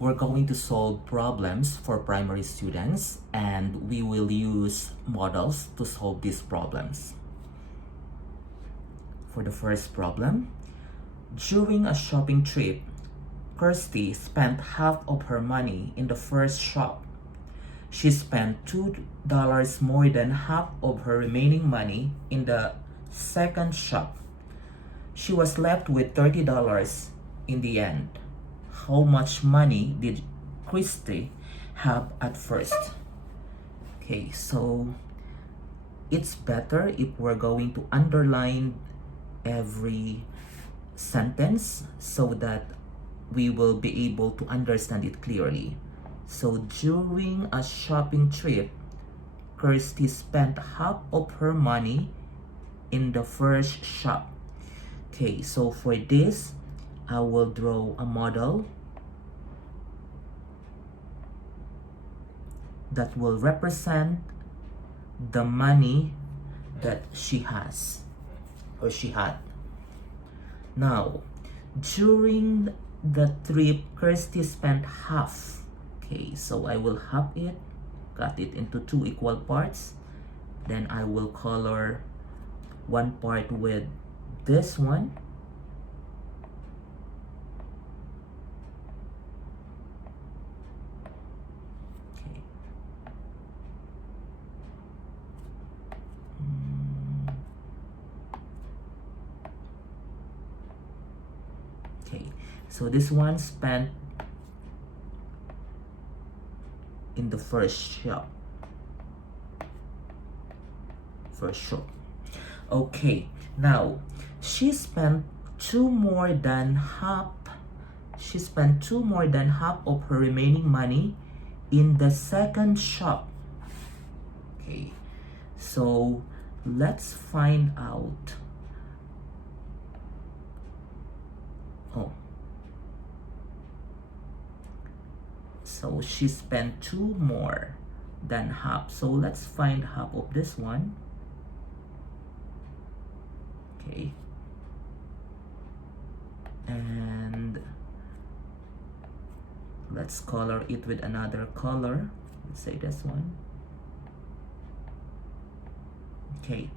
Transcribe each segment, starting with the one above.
We're going to solve problems for primary students, and we will use models to solve these problems. For the first problem, during a shopping trip, Kirsty spent half of her money in the first shop. She spent $2 more than half of her remaining money in the second shop. She was left with $30 in the end. How much money did Kirsty have at first? Okay, so it's better if we're going to underline every sentence so that we will be able to understand it clearly. So during a shopping trip, Kirsty spent half of her money in the first shop. Okay, so for this, I will draw a model that will represent the money that she has or she had. Now, during the trip, Kirsty spent half. Okay, so I will half it, cut it into two equal parts. Then I will color one part with this one. Okay. Okay, so this one spent in the first shop. Okay, now she spent two more than half of her remaining money in the second shop. Okay, so let's find out. So she spent two more than half. So let's find half of this one. Okay. And let's color it with another color. Let's say this one. Okay.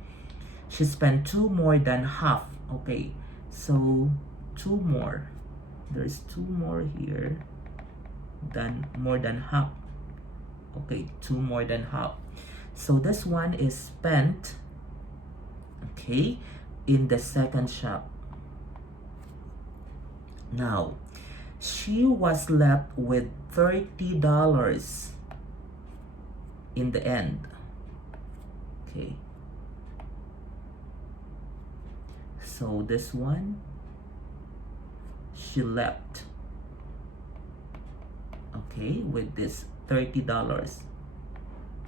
She spent two more than half. Okay. So two more. There's two more here. More than half. Okay, two more than half. So this one is spent, okay, in the second shop. Now, she was left with $30 in the end. Okay. So this one, she left, okay, with this $30.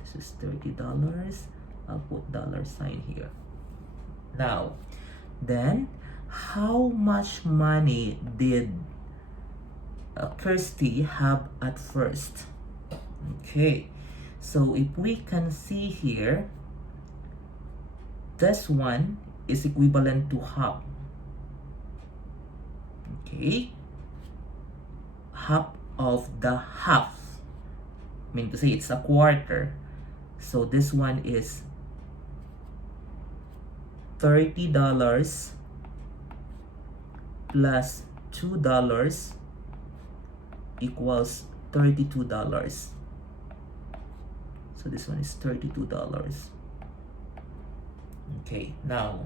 This is $30. I'll put $sign here. Now, then, how much money did Kirsty have at first? Okay, so if we can see here, this one is equivalent to half. Okay, half of the half, I mean to say it's a quarter. So this one is $30 plus $2 equals $32. So this one is $32. Okay, now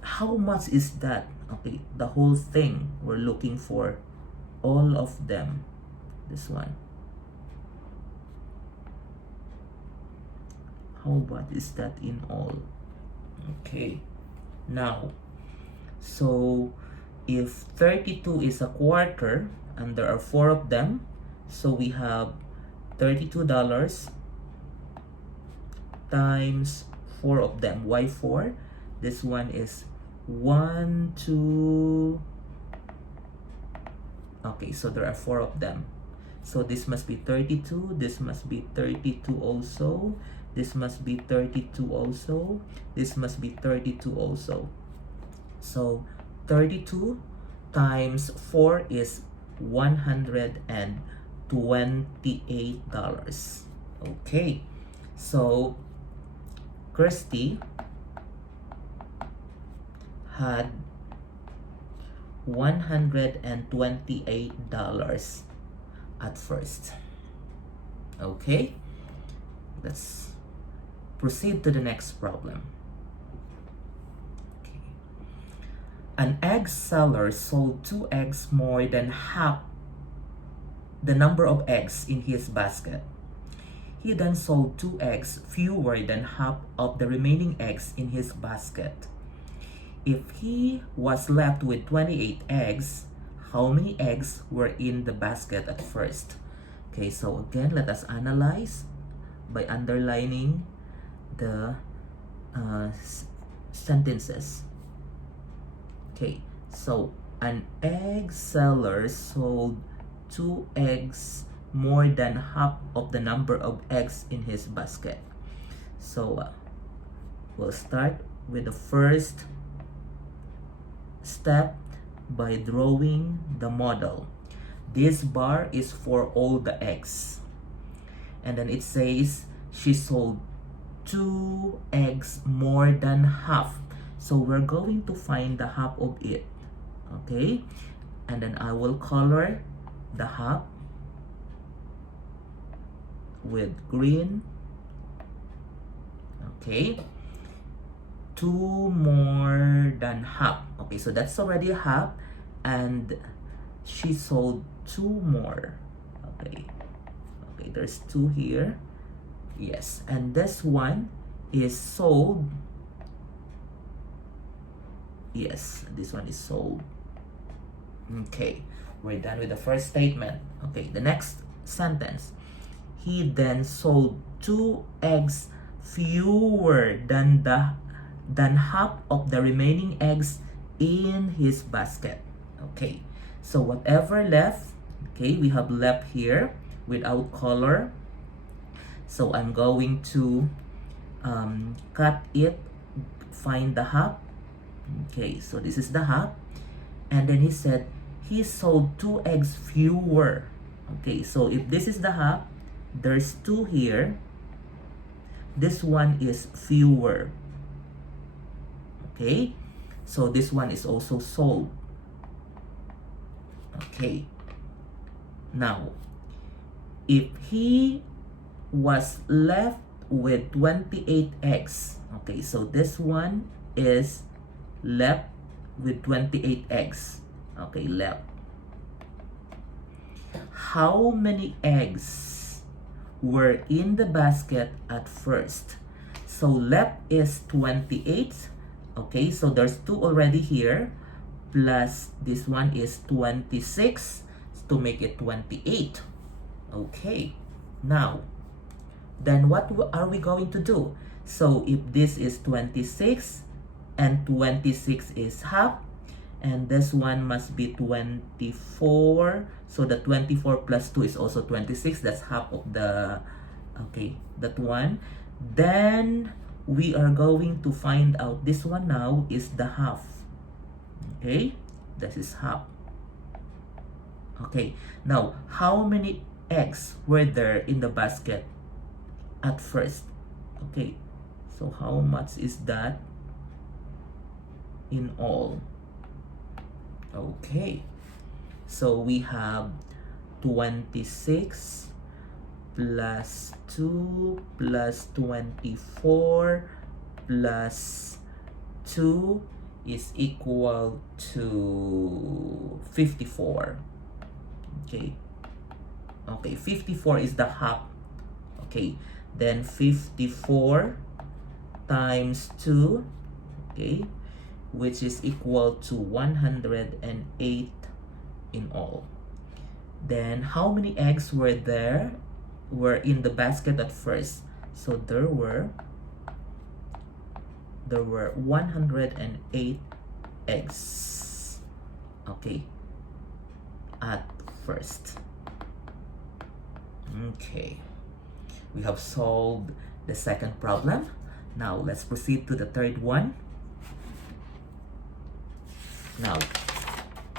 how much is that? Okay, the whole thing, we're looking for all of them. This one, how much is that in all? Okay, now, so if 32 is a quarter and there are four of them, so we have $32 times four of them. Why four? This one is 1, 2. Okay, so there are four of them. So this must be 32. This must be 32 also. This must be 32 also. This must be 32 also. So 32 times 4 is $128. Okay, so Kirsty had $128 at first. Okay, let's proceed to the next problem. Okay. An egg seller sold 2 eggs more than half the number of eggs in his basket. He then sold 2 eggs fewer than half of the remaining eggs in his basket. If he was left with 28 eggs, how many eggs were in the basket at first? Okay, so again, let us analyze by underlining the sentences. Okay, so an egg seller sold 2 eggs more than half of the number of eggs in his basket. So we'll start with the first step by drawing the model. This bar is for all the eggs, and then it says she sold 2 eggs more than half, so we're going to find the half of it. Okay, and then I will color the half with green. Okay, 2 more than half. Okay, so that's already half, and she sold 2 more. Okay, there's 2 here. Yes, and this one is sold. Yes, this one is sold. Okay, we're done with the first statement. Okay, the next sentence. He then sold 2 eggs fewer than half of the remaining eggs in his basket. Okay, so whatever left, okay, we have left here without color. So I'm going to cut it, find the half. Okay, so this is the half. And then he said he sold 2 eggs fewer. Okay, so if this is the half, there's 2 here. This one is fewer. Okay, so this one is also sold. Okay, now if he was left with 28 eggs, okay, so this one is left with 28 eggs. Okay, left. How many eggs were in the basket at first? So left is 28. Okay, so there's 2 already here, plus this one is 26 to make it 28. Okay, now then what are we going to do? So if this is 26 and 26 is half, and this one must be 24, so the 24 plus 2 is also 26. That's half of the, okay, that one. Then we are going to find out, this one now is the half. Okay, this is half. Okay, now how many eggs were there in the basket at first? Okay, so how much is that in all? Okay, so we have 26 plus 2 plus 24 plus 2 is equal to 54. Okay, 54 is the half. Okay, then 54 times 2, okay, which is equal to 108 in all. Then how many eggs were in the basket at first? So there were 108 eggs, okay, at first. Okay, we have solved the second problem. Now let's proceed to the third one. Now,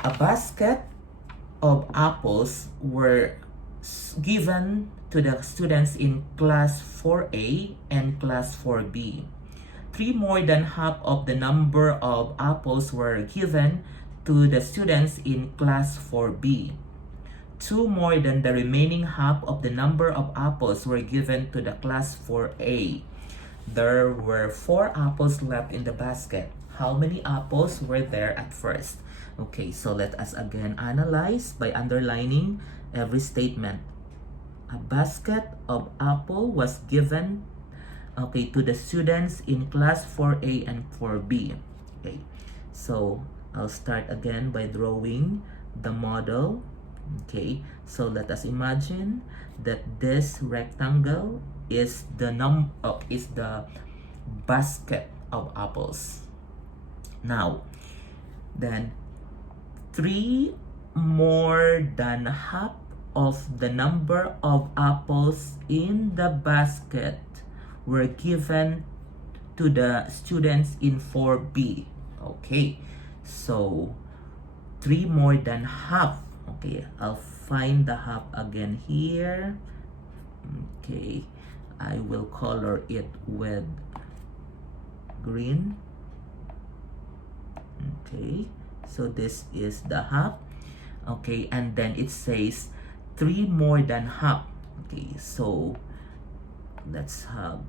a basket of apples were given to the students in class 4A and class 4B. 3 more than half of the number of apples were given to the students in class 4B. 2 more than the remaining half of the number of apples were given to the class 4A. There were 4 apples left in the basket. How many apples were there at first? Okay, so let us again analyze by underlining every statement. A basket of apple was given, okay, to the students in class 4A and 4B. Okay, so I'll start again by drawing the model. Okay, so let us imagine that this rectangle is the basket of apples. Now, then 3 more than half of the number of apples in the basket were given to the students in 4B. Okay, so 3 more than half. Okay, I'll find the half again here. Okay, I will color it with green. Okay, so this is the half. Okay, and then it says 3 more than half. Okay, so let's have,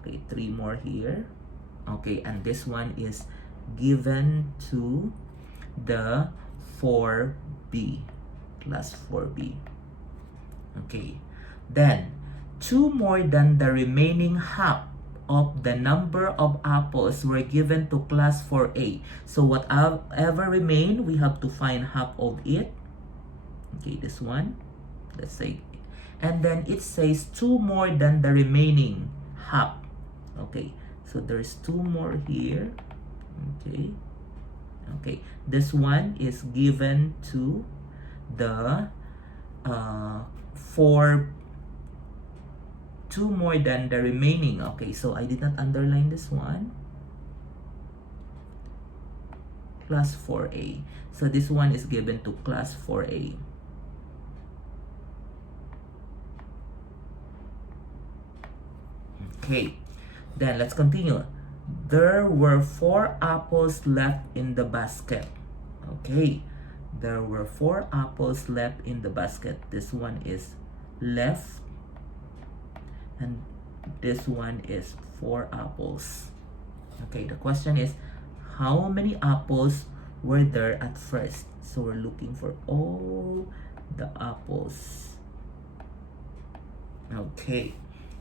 okay, 3 more here. Okay, and this one is given to the 4B, class 4B. Okay, then 2 more than the remaining half of the number of apples were given to class 4A. So whatever remain, we have to find half of it. Okay, this one, let's say, and then it says 2 more than the remaining half. Okay, so there's 2 more here. Okay, okay, this one is given to the 2 more than the remaining. Okay, so I did not underline this one. Class 4A. So this one is given to class 4A. Okay, then let's continue. There were 4 apples left in the basket. Okay, there were 4 apples left in the basket. This one is left, and this one is 4 apples. Okay, the question is, how many apples were there at first? So we're looking for all the apples. Okay,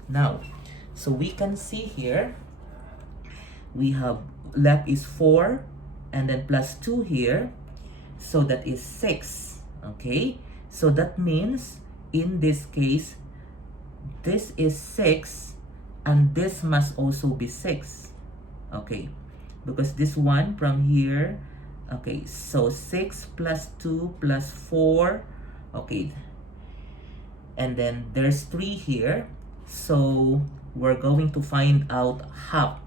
now, so we can see here, we have left is 4, and then plus 2 here, so that is 6. Okay, so that means in this case, this is 6, and this must also be 6. Okay, because this one from here, okay, so 6 plus 2 plus 4, okay, and then there's 3 here, so we're going to find out half.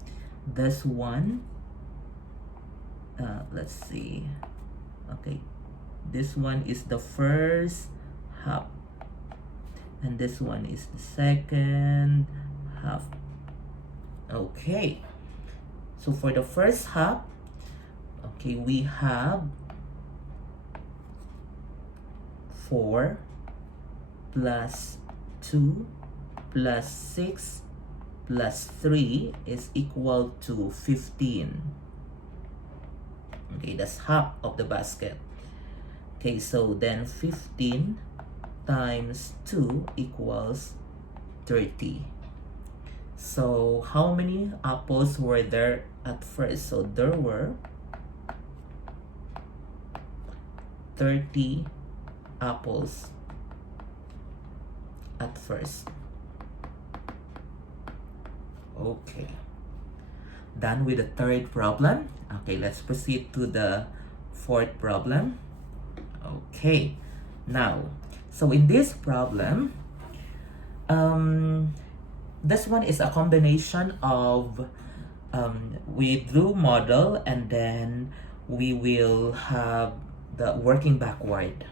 This one, let's see, okay, this one is the first half, and this one is the second half. Okay, so for the first half, okay, we have 4 plus 2 plus 6 plus 3 is equal to 15. Okay, that's half of the basket. Okay, so then 15 times 2 equals 30. So how many apples were there at first? So there were 30 apples at first. Okay, done with the third problem. Okay, let's proceed to the fourth problem. Okay, now, so in this problem, this one is a combination of we drew model, and then we will have the working backward.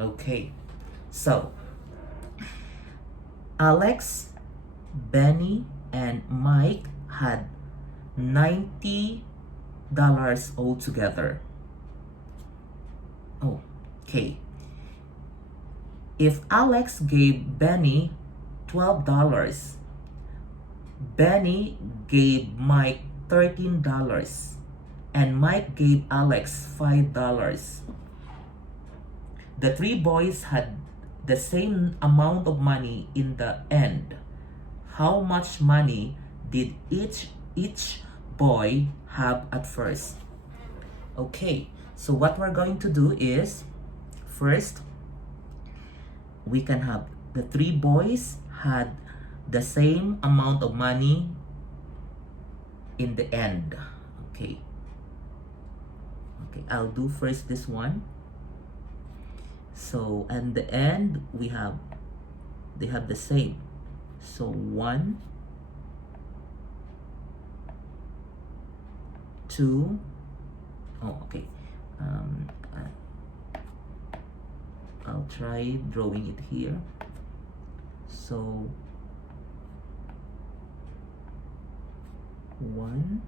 Okay, so Alex, Benny, and Mike had $90 altogether. Okay. If Alex gave Benny $12, Benny gave Mike $13, and Mike gave Alex $5. The three boys had the same amount of money in the end. How much money did each boy have at first? Okay, so what we're going to do is, first, we can have the three boys had the same amount of money in the end. Okay, I'll do first this one. So at the end they have the same. So 1, 2, okay. I'll try drawing it here. So 1,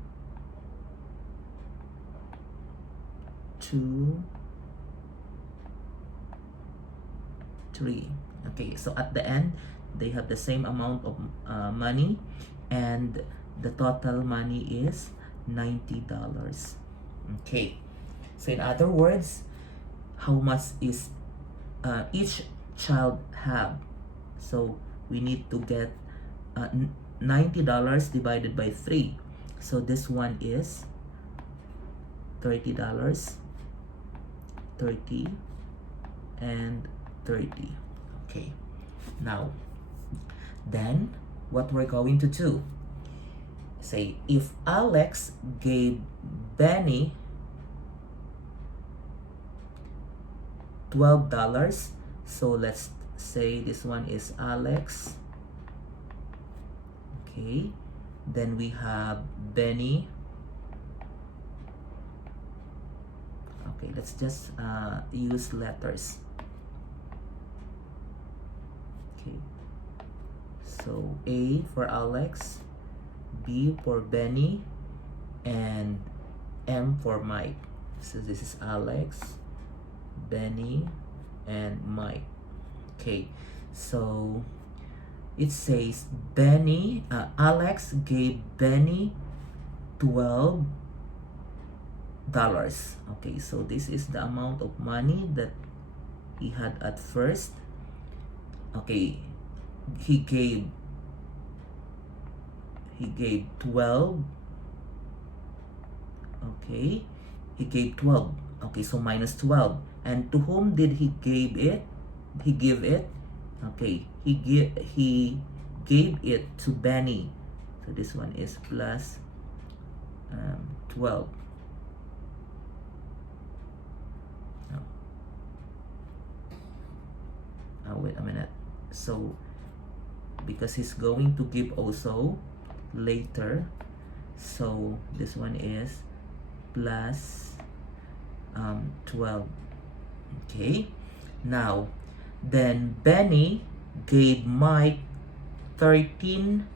2, 3. Okay, so at the end they have the same amount of money, and the total money is $90. Okay, so in other words, how much is each child have? So we need to get $90 divided by 3. So this one is $30, 30, and 30. Okay, now then what we're going to do, say if Alex gave Benny $12, so let's say this one is Alex. Okay, then we have Benny. Okay, let's just use letters. Okay, so A for Alex, B for Benny, and M for Mike. So this is Alex, Benny, and Mike. Okay, so it says Alex gave Benny $12. Okay, so this is the amount of money that he had at first. Okay, he gave 12. Okay, he gave 12. Okay, so minus 12. And to whom did he give it? Okay, he gave it to Benny. So this one is plus 12. Wait a minute. So because he's going to give also later, so this one is plus 12. Okay, now then Benny gave Mike $13.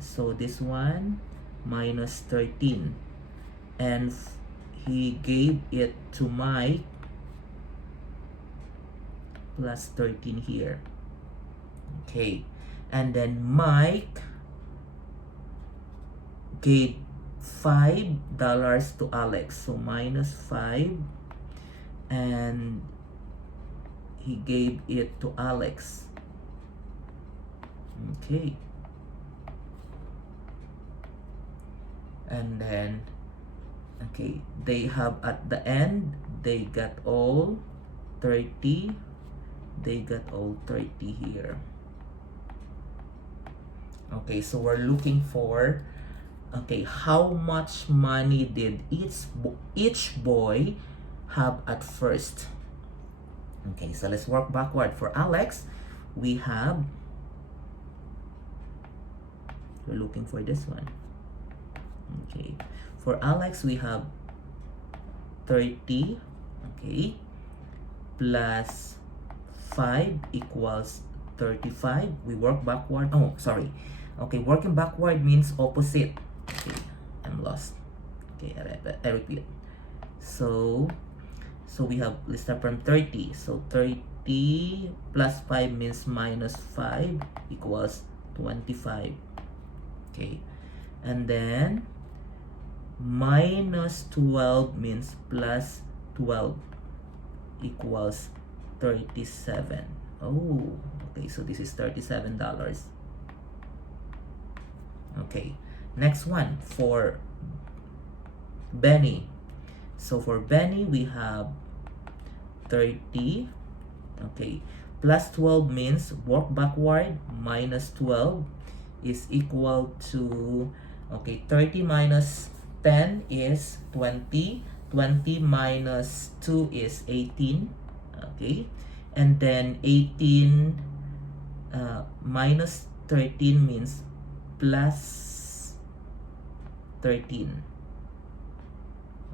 So this one minus 13, and he gave it to Mike plus 13 here. Okay, and then Mike gave $5 to Alex, so minus 5, and he gave it to Alex. Okay, and then okay, they have at the end, they got all 30. They got all 30 here. Okay, so we're looking for, okay, how much money did each boy have at first? Okay, so let's work backward. For Alex, we're looking for this one. Okay, for Alex we have 30, okay, plus 5 equals 35. We work backward. Oh, sorry. Okay, working backward means opposite. Okay, I'm lost. Okay, I repeat. So we have, let's start from 30. So 30 plus 5 means minus 5 equals 25. Okay, and then minus 12 means plus 12 equals 37. Oh, okay, so this is $37. Okay, next one for Benny. So for Benny, we have 30. Okay, plus 12 means work backward, minus 12 is equal to, okay, 30 minus 10 is 20. 20 minus 2 is 18. Okay, and then 18 minus 13 means plus 13.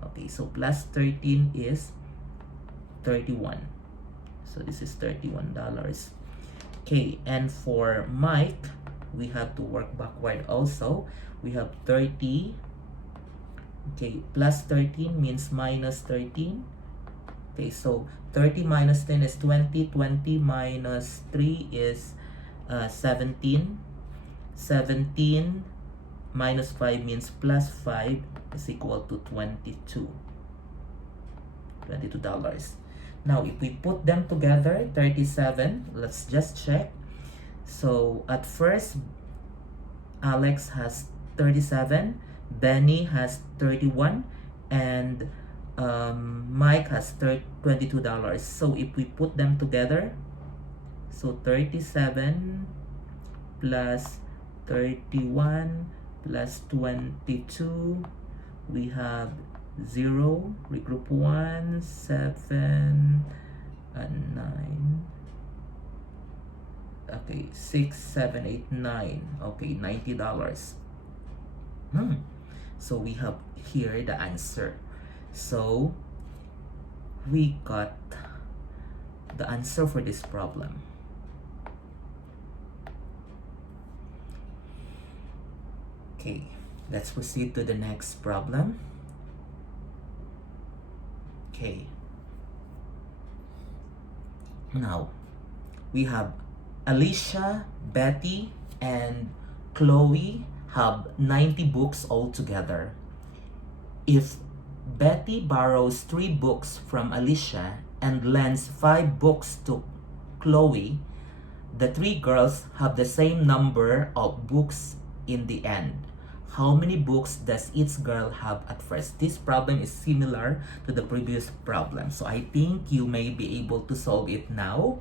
Okay, so plus 13 is 31. So this is $31. Okay, and for Mike, we have to work backward also. We have 30. Okay, plus 13 means minus 13. Okay, so 30 minus 10 is 20. 20 minus 3 is 17. 17 minus 5 means plus 5 is equal to $22. Now, if we put them together, 37, let's just check. So, at first, Alex has 37, Benny has 31, and Mike has $22. So, if we put them together, so 37 plus 31 plus 22, we have 0, regroup 1, 7, and 9. Okay, 6, 7, 8, 9. Okay, $90. So we have here the answer. So we got the answer for this problem. Okay, let's proceed to the next problem. Okay, now we have Alicia, Betty, and Chloe have 90 books altogether. If Betty borrows 3 books from Alicia and lends 5 books to Chloe, the 3 girls have the same number of books in the end. How many books does each girl have at first? This problem is similar to the previous problem. So I think you may be able to solve it now.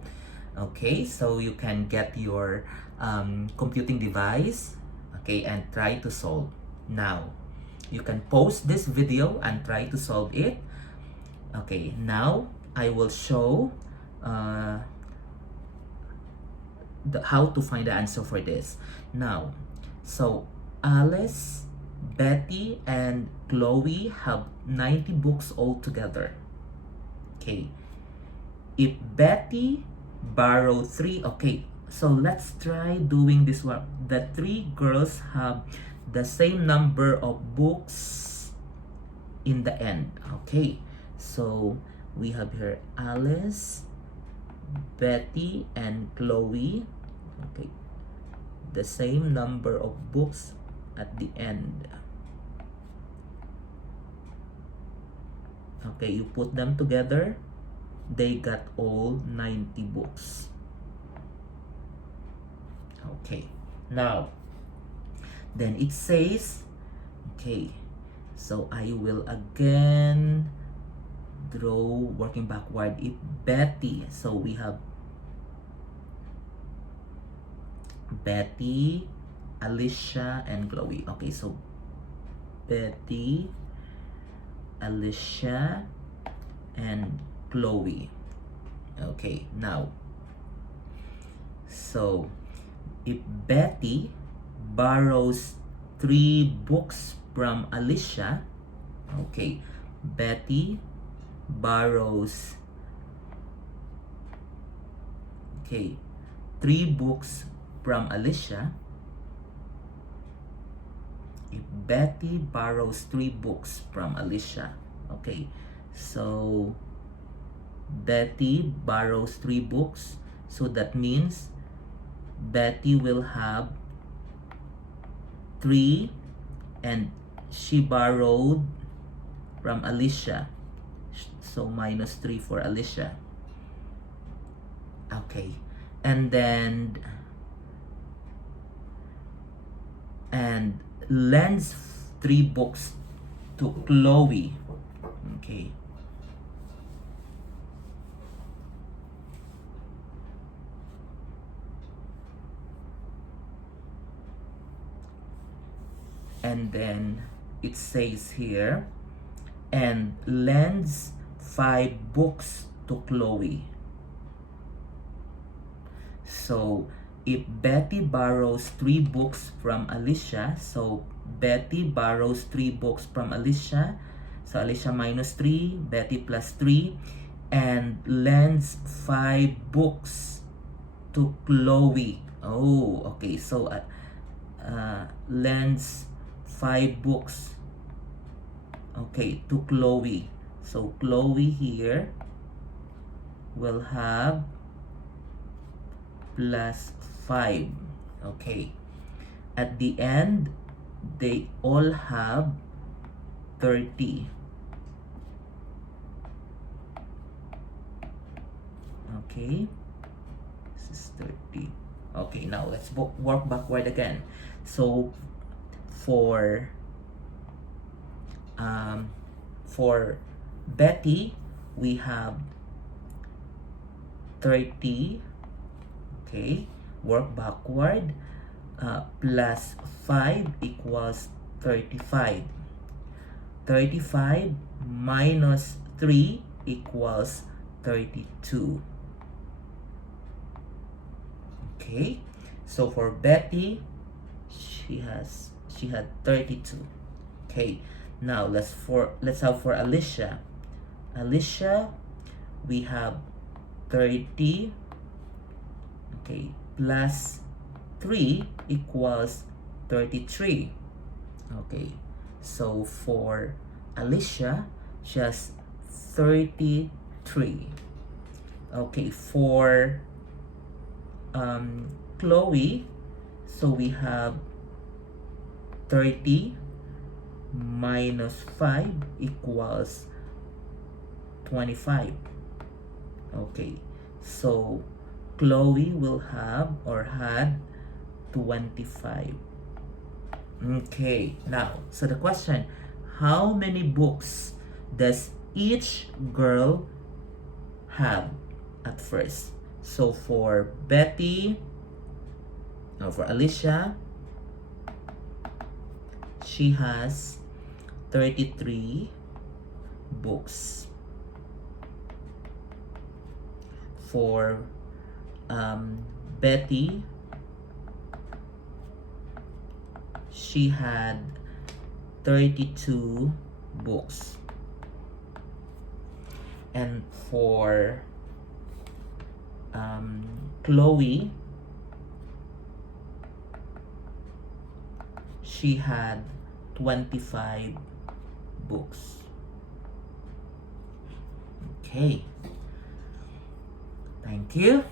Okay, so you can get your computing device, okay, and try to solve now. You can pause this video and try to solve it. Okay, now I will show how to find the answer for this. Now, so Alice, Betty, and Chloe have 90 books altogether. Okay, if Betty borrowed 3, okay, so let's try doing this one. The 3 girls have the same number of books in the end. Okay, so we have here Alice, Betty, and Chloe. Okay, the same number of books at the end. Okay, you put them together, they got all 90 books. Okay, now then it says, okay, so I will again draw working backward. If Betty, so we have Betty, Alicia, and Chloe. Okay, so Betty, Alicia, and Chloe. Okay, now, so if Betty borrows 3 books from Alicia, okay, Betty borrows 3 books from Alicia, if Betty borrows 3 books from Alicia, okay, so Betty borrows 3 books, so that means Betty will have 3 and she borrowed from Alicia, so minus 3 for Alicia. Okay, and then lends 3 books to Chloe. Okay, and then it says here, and lends 5 books to Chloe. So if Betty borrows 3 books from Alicia, so Betty borrows 3 books from Alicia, so Alicia minus 3, Betty plus 3, and lends 5 books to Chloe. Oh, okay, so lends 5 books, okay, to Chloe. So Chloe here will have plus 5. Okay, at the end they all have 30. Okay, this is 30. Okay, now let's work backward again. So for Betty we have 30. Okay, work backward. Plus 5 equals 35. 35 minus 3 equals 32. Okay, so for Betty, she had 32. Okay, now let's have for Alicia. Alicia, we have 30. Okay, plus 3 equals 33. Okay, so for Alicia, she has 33. Okay, for Chloe, so we have 30 minus 5 equals 25. Okay, so Chloe will have or had 25. Okay, now, so the question, how many books does each girl have at first? So for Betty, for Alicia, she has 33 books. For Betty, she had 32 books. And for Chloe, she had 25 books. Okay. Thank you.